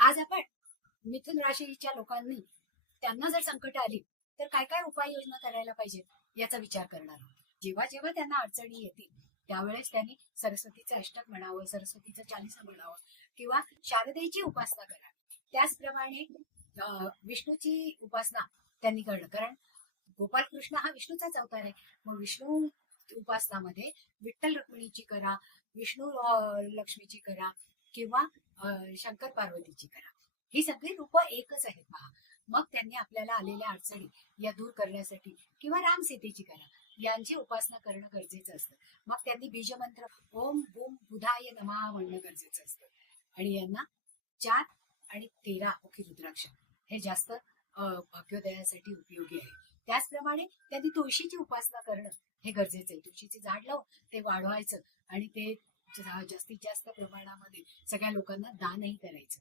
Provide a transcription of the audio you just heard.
आज आपण मिथुन राशीच्या लोकांनी त्यांना जर संकट आली तर काय काय उपाययोजना करायला पाहिजेत याचा विचार करणार आहोत. जेव्हा जेव्हा त्यांना अडचणी येतील त्यावेळेस त्यांनी सरस्वतीचं अष्टक म्हणावं, सरस्वतीचं चालीसा म्हणावं किंवा शारदेची उपासना करावी. त्याचप्रमाणे विष्णूची उपासना त्यांनी करणं, कारण गोपालकृष्ण हा विष्णूचाच अवतार आहे. मग विष्णू उपासनामध्ये विठ्ठल रुक्मिणीची करा, विष्णू लक्ष्मीची करा किंवा शंकर पार्वतीची करा. ही सगळी रूपं एकच आहेत पहा. मग त्यांनी आपल्याला आलेल्या अडचणी या दूर करण्यासाठी किंवा राम सीतेची करा यांची उपासना करणं गरजेचं असतं. मग त्यांनी बीजमंत्र ओम बूम बुधाय नमः म्हणणं गरजेचं असतं. आणि यांना 4 आणि 13 मुखी रुद्राक्ष हे जास्त भाग्योदयासाठी उपयोगी आहे. त्याचप्रमाणे त्यांनी तुळशीची उपासना करणं हे गरजेचं आहे. तुळशीचे झाड लावून ते वाढवायचं आणि ते जास्तीत जास्त प्रमाणामध्ये सगळ्या लोकांना दानही करायचं.